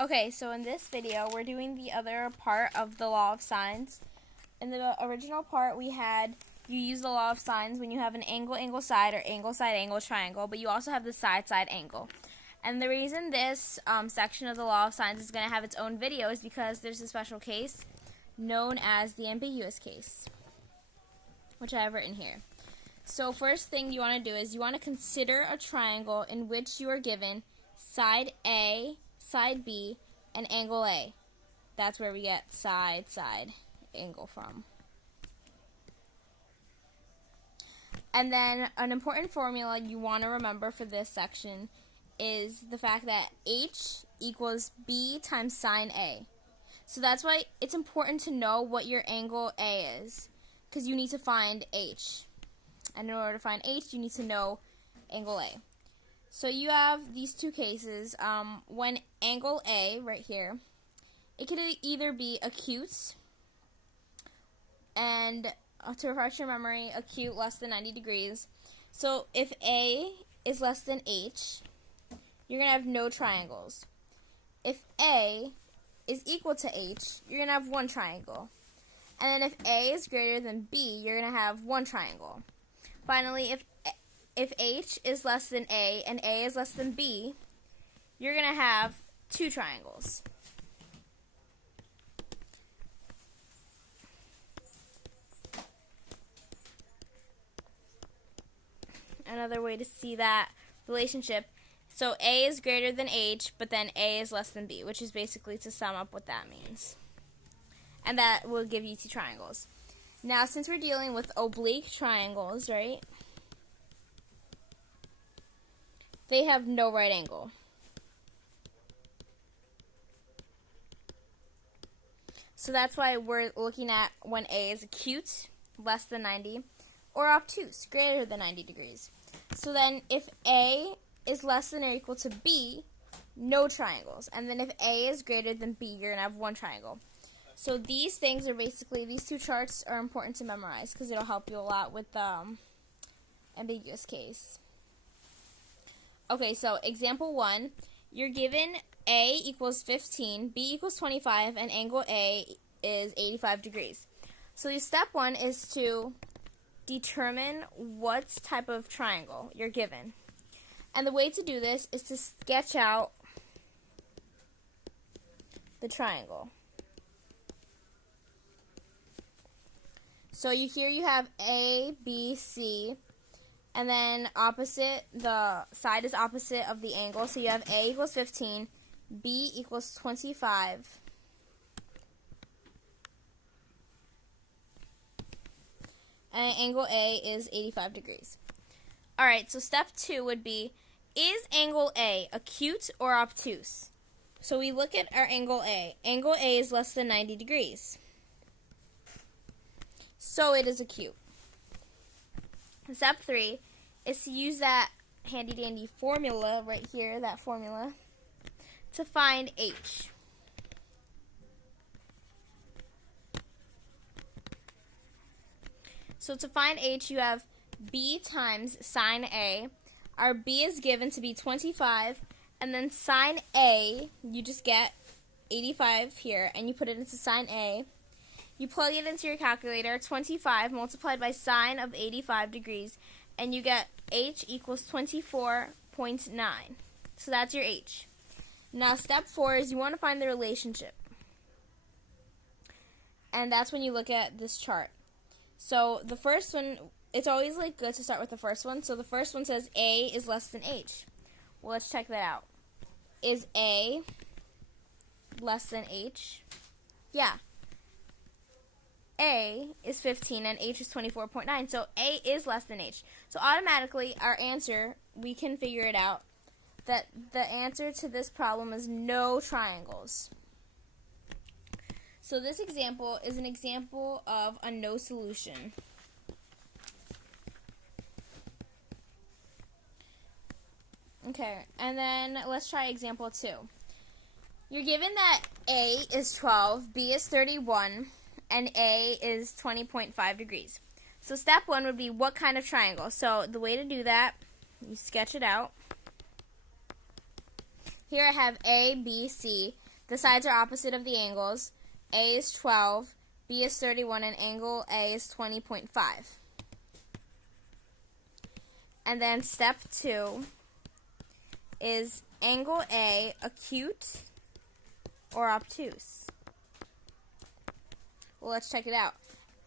Okay, so in this video, we're doing the other part of the law of sines. In the original part, we had you use the law of sines when you have an angle, side, or angle, side, angle, triangle, but you also have the side, angle. And the reason this section of the law of sines is going to have its own video is because there's a special case known as the ambiguous case, which I have written here. So first thing you want to do is you want to consider a triangle in which you are given side A, side B, and angle A. That's where we get side, angle from. And then an important formula you want to remember for this section is the fact that H equals B times sine A. So that's why it's important to know what your angle A is, because you need to find H. And in order to find H, you need to know angle A. So you have these two cases. When angle A, right here, it could either be acute, and to refresh your memory, acute less than 90 degrees. So if A is less than H, you're going to have no triangles. If A is equal to H, you're going to have one triangle. And then if A is greater than B, you're going to have one triangle. Finally, if H is less than A and A is less than B, you're going to have two triangles. Another way to see that relationship, so A is greater than H, but then A is less than B, which is basically to sum up what that means. And that will give you two triangles. Now, since we're dealing with oblique triangles, right, they have no right angle. So that's why we're looking at when A is acute, less than 90, or obtuse, greater than 90 degrees. So then if A is less than or equal to B, no triangles. And then if A is greater than B, you're going to have one triangle. So these things are basically, these two charts are important to memorize because it'll help you a lot with the ambiguous case. Okay, so example 1, you're given A equals 15, B equals 25, and angle A is 85 degrees. So your step 1 is to determine what type of triangle you're given. And the way to do this is to sketch out the triangle. So here you have A, B, C, and then opposite, the side is opposite of the angle. So you have A equals 15, B equals 25, and angle A is 85 degrees. Alright, so step 2 would be, is angle A acute or obtuse? So we look at our angle A. Angle A is less than 90 degrees. So it is acute. Step 3 is to use that handy dandy formula right here, that formula, to find H. So to find H, you have B times sine A. Our B is given to be 25, and then sine A, you just get 85 here, and you put it into sine A. You plug it into your calculator, 25 multiplied by sine of 85 degrees, and you get H equals 24.9. So that's your H. Now step 4 is you want to find the relationship. And that's when you look at this chart. So the first one, it's always good to start with the first one. So the first one says A is less than H. Well, let's check that out. Is A less than H? Yeah. A is 15 and H is 24.9, so A is less than H. So automatically, our answer, we can figure it out, that the answer to this problem is no triangles. So this example is an example of a no solution. Okay, and then let's try example 2. You're given that A is 12, B is 31, and A is 20.5 degrees. So step 1 would be what kind of triangle? So the way to do that, you sketch it out. Here I have A, B, C. the sides are opposite of the angles. A is 12, B is 31, and angle A is 20.5. And then step 2 is angle A acute or obtuse. Well, let's check it out.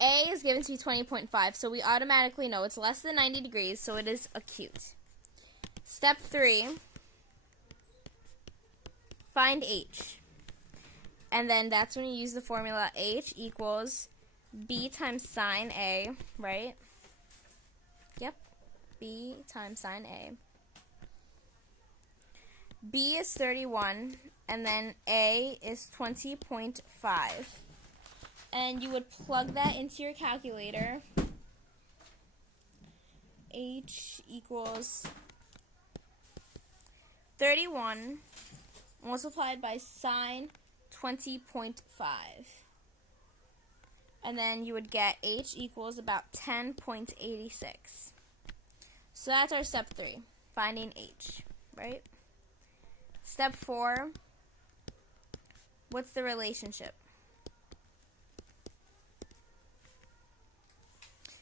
A is given to be 20.5, so we automatically know it's less than 90 degrees, so it is acute. Step 3, find H. And then that's when you use the formula H equals B times sine A, right? Yep, B times sine A. B is 31, and then A is 20.5. And you would plug that into your calculator. H equals 31 multiplied by sine 20.5. And then you would get H equals about 10.86. So that's our step 3, finding H, right? Step 4, what's the relationship?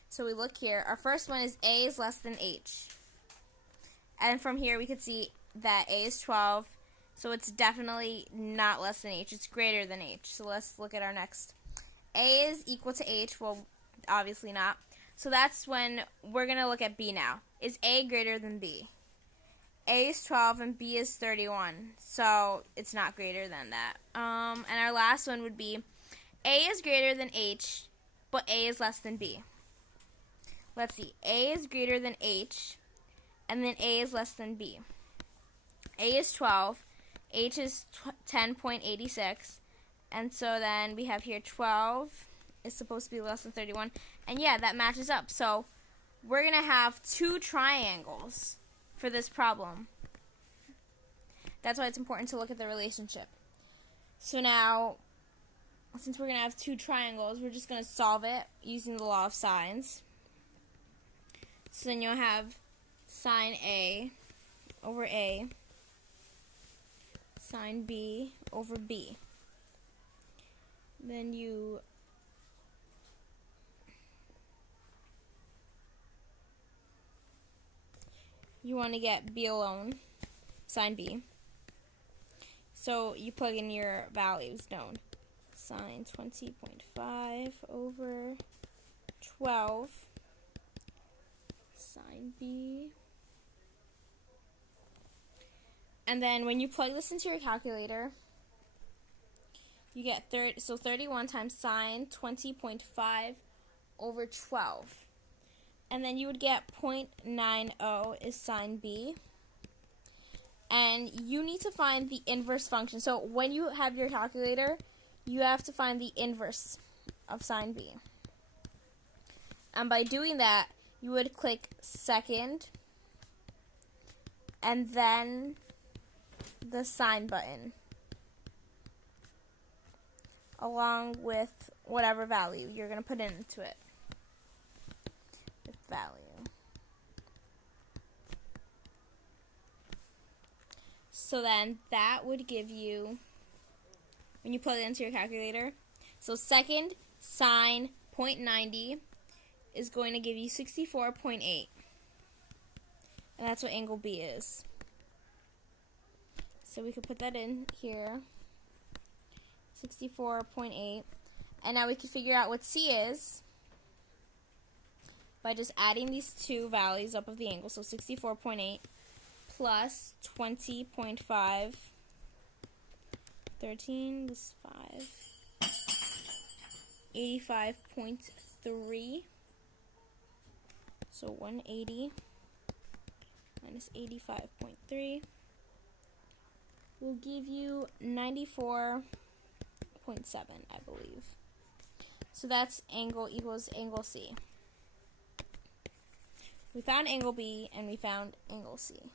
So we look here. Our first one is A is less than H. And from here we could see that A is 12. So it's definitely not less than H. It's greater than H. So let's look at our next. A is equal to H. Well, obviously not. So that's when we're going to look at B now. Is A greater than B? A is 12 and B is 31. So it's not greater than that. And our last one would be A is greater than H, but A is less than B. Let's see. A is greater than H, and then A is less than B. A is 12, H is 10.86, and so then we have here 12 is supposed to be less than 31, and yeah, that matches up. So we're going to have 2 triangles for this problem. That's why it's important to look at the relationship. So now, since we're going to have 2 triangles, we're just going to solve it using the law of sines. So then you'll have sine A over A, sine B over B. Then you want to get B alone, sine B. So you plug in your values known. Sine 20.5 over 12. Sine B. And then when you plug this into your calculator, you get 31 times sine 20.5 over 12. And then you would get 0.90 is sine B. And you need to find the inverse function. So when you have your calculator, you have to find the inverse of sine B. And by doing that, you would click second, and then the sine button, along with whatever value you're going to put into it. With value. So then that would give you, when you plug it into your calculator, so second sine 0.90 is going to give you 64.8. And that's what angle B is. So we could put that in here. 64.8. And now we can figure out what C is by just adding these 2 values up of the angle. So 64.8 plus 20.5. 13, this is 5. 85.3. So 180 minus 85.3 will give you 94.7, I believe. So that's angle equals angle C. We found angle B and we found angle C.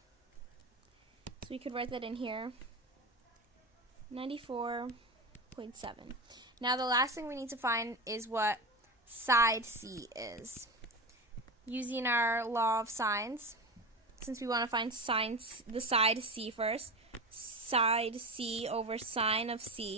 So we could write that in here. 94.7. Now the last thing we need to find is what side C is. Using our law of sines, since we want to find the side C first, side C over sine of C